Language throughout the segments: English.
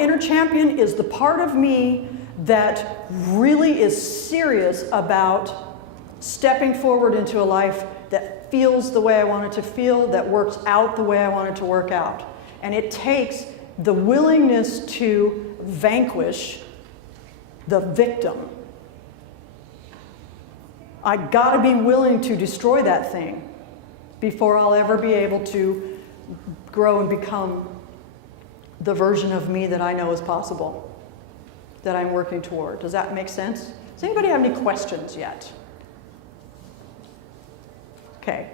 inner champion is the part of me that really is serious about stepping forward into a life that feels the way I want it to feel, that works out the way I want it to work out. And it takes the willingness to vanquish the victim. I gotta be willing to destroy that thing before I'll ever be able to grow and become the version of me that I know is possible, that I'm working toward. Does that make sense? Does anybody have any questions yet? Okay.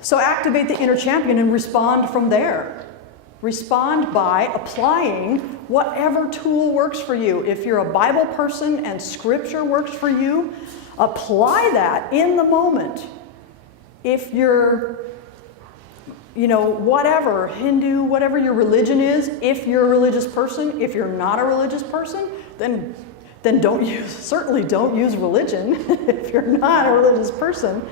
So activate the inner champion and respond from there. Respond by applying whatever tool works for you. If you're a Bible person and scripture works for you, apply that in the moment. If you're, whatever, Hindu, whatever your religion is, if you're a religious person, if you're not a religious person, then certainly don't use religion if you're not a religious person.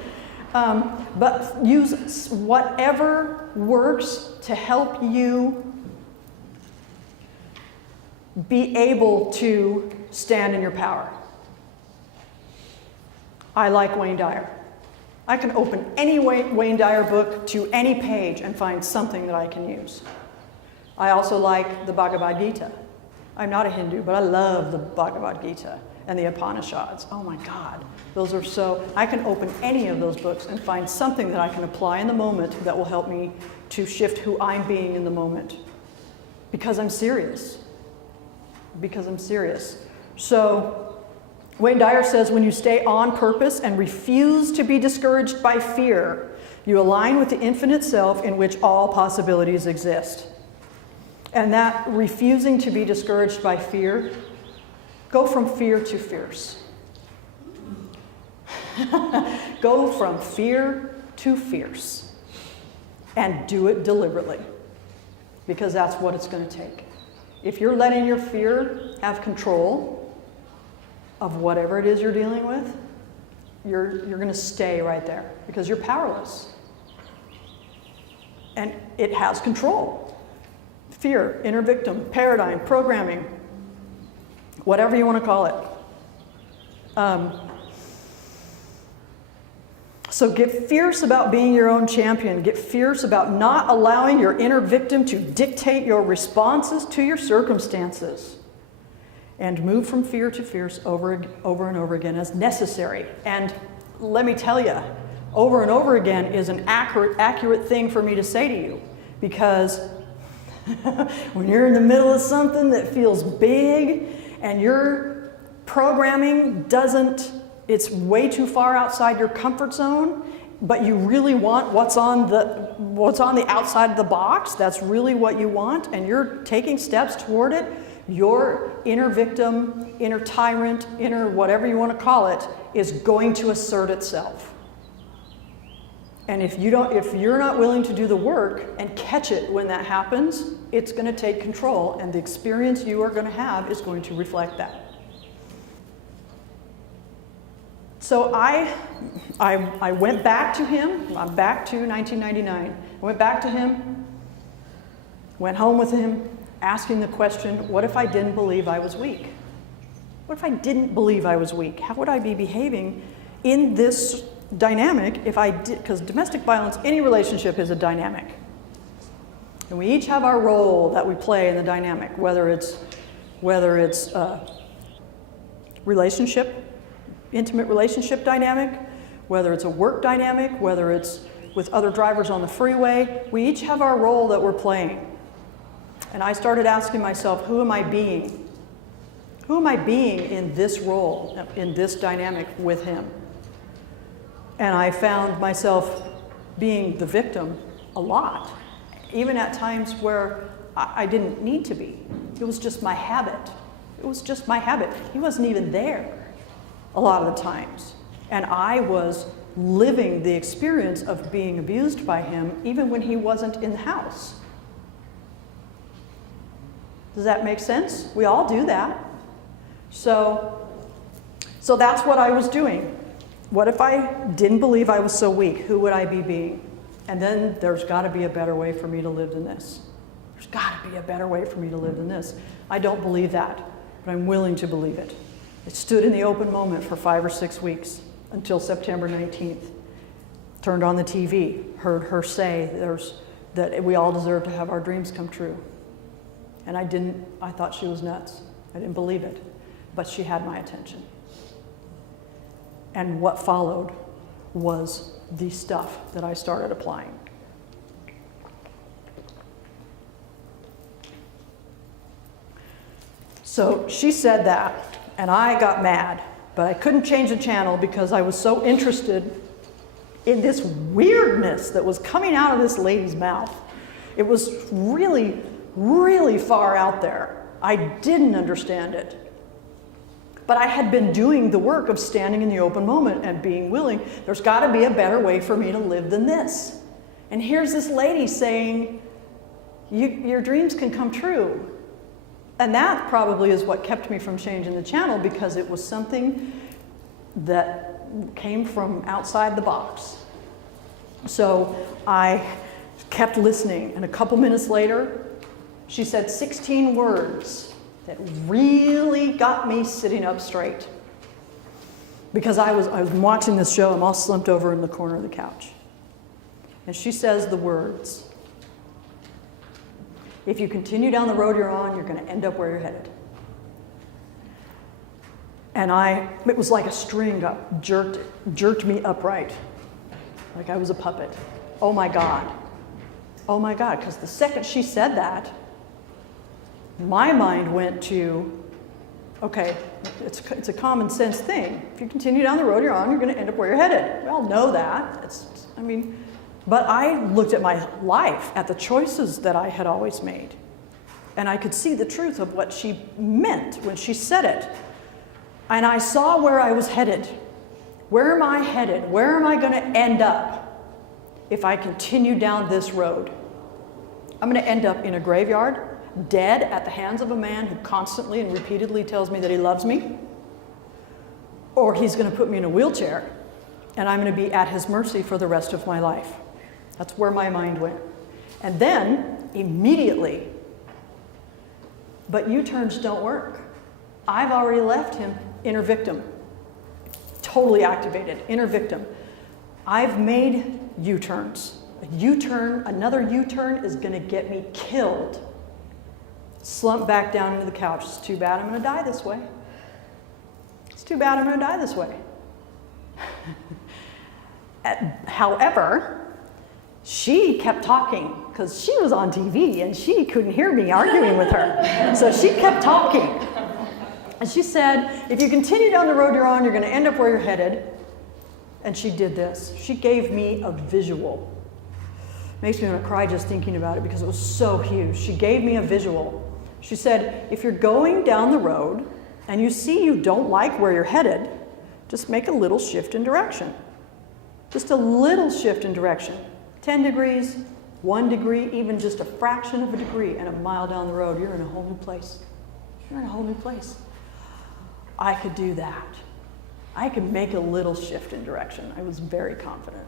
But use whatever works to help you be able to stand in your power. I like Wayne Dyer. I can open any Wayne Dyer book to any page and find something that I can use. I also like the Bhagavad Gita. I'm not a Hindu, but I love the Bhagavad Gita and the Upanishads. Oh my God, those are so, I can open any of those books and find something that I can apply in the moment that will help me to shift who I'm being in the moment. Because I'm serious. Because I'm serious. So, Wayne Dyer says, when you stay on purpose and refuse to be discouraged by fear, you align with the infinite self in which all possibilities exist. And that refusing to be discouraged by fear, go from fear to fierce. Go from fear to fierce. And do it deliberately. Because that's what it's going to take. If you're letting your fear have control of whatever it is you're dealing with, you're going to stay right there. Because you're powerless. And it has control. Fear, inner victim, paradigm, programming, whatever you want to call it. So get fierce about being your own champion. Get fierce about not allowing your inner victim to dictate your responses to your circumstances. And move from fear to fierce over and over again as necessary. And let me tell you, over and over again is an accurate thing for me to say to you. Because when you're in the middle of something that feels big and your programming it's way too far outside your comfort zone, but you really want what's on the outside of the box, that's really what you want, and you're taking steps toward it, your inner victim, inner tyrant, inner whatever you want to call it, is going to assert itself. And if you're not willing to do the work and catch it when that happens, it's going to take control, and the experience you are going to have is going to reflect that. So I went back to him. I'm back to 1999. I went back to him, went home with him, asking the question, what if I didn't believe I was weak? What if I didn't believe I was weak? How would I be behaving in this dynamic if I did? Because domestic violence, any relationship is a dynamic. And we each have our role that we play in the dynamic, whether it's relationship, intimate relationship dynamic, whether it's a work dynamic, whether it's with other drivers on the freeway. We each have our role that we're playing. And I started asking myself, who am I being? Who am I being in this role, in this dynamic with him? And I found myself being the victim a lot, even at times where I didn't need to be. It was just my habit. It was just my habit. He wasn't even there a lot of the times. And I was living the experience of being abused by him even when he wasn't in the house. Does that make sense? We all do that. So that's what I was doing. What if I didn't believe I was so weak? Who would I be being? And then there's got to be a better way for me to live than this. There's got to be a better way for me to live than this. I don't believe that, but I'm willing to believe it. It stood in the open moment for 5 or 6 weeks until September 19th. Turned on the TV, heard her say that we all deserve to have our dreams come true. And I thought she was nuts. I didn't believe it, but she had my attention. And what followed was the stuff that I started applying. So she said that, and I got mad, but I couldn't change the channel because I was so interested in this weirdness that was coming out of this lady's mouth. It was really, really far out there. I didn't understand it. But I had been doing the work of standing in the open moment and being willing. There's got to be a better way for me to live than this. And here's this lady saying, your dreams can come true. And that probably is what kept me from changing the channel, because it was something that came from outside the box. So I kept listening, and a couple minutes later, she said 16 words that really got me sitting up straight. Because I was watching this show, I'm all slumped over in the corner of the couch. And she says the words, if you continue down the road you're on, you're going to end up where you're headed. And it was like a string got jerked me upright, like I was a puppet. Oh my God. Oh my God, because the second she said that, my mind went to, okay, it's a common sense thing. If you continue down the road you're on, you're going to end up where you're headed. We all know that. But I looked at my life, at the choices that I had always made, and I could see the truth of what she meant when she said it. And I saw where I was headed. Where am I headed? Where am I going to end up if I continue down this road? I'm going to end up in a graveyard, dead at the hands of a man who constantly and repeatedly tells me that he loves me, or he's going to put me in a wheelchair and I'm going to be at his mercy for the rest of my life. That's where my mind went. And then immediately, but U-turns don't work. I've already left him inner victim, totally activated, inner victim. I've made U-turns. Another U-turn is going to get me killed. Slump back down into the couch. It's too bad I'm going to die this way. It's too bad I'm going to die this way. However, she kept talking because she was on TV and she couldn't hear me arguing with her. So she kept talking. And she said, if you continue down the road you're on, you're going to end up where you're headed. And she did this. She gave me a visual. Makes me want to cry just thinking about it because it was so huge. She gave me a visual. She said, if you're going down the road and you see you don't like where you're headed, just make a little shift in direction. Just a little shift in direction. 10 degrees, 1 degree, even just a fraction of a degree, and a mile down the road, you're in a whole new place. You're in a whole new place. I could do that. I could make a little shift in direction. I was very confident.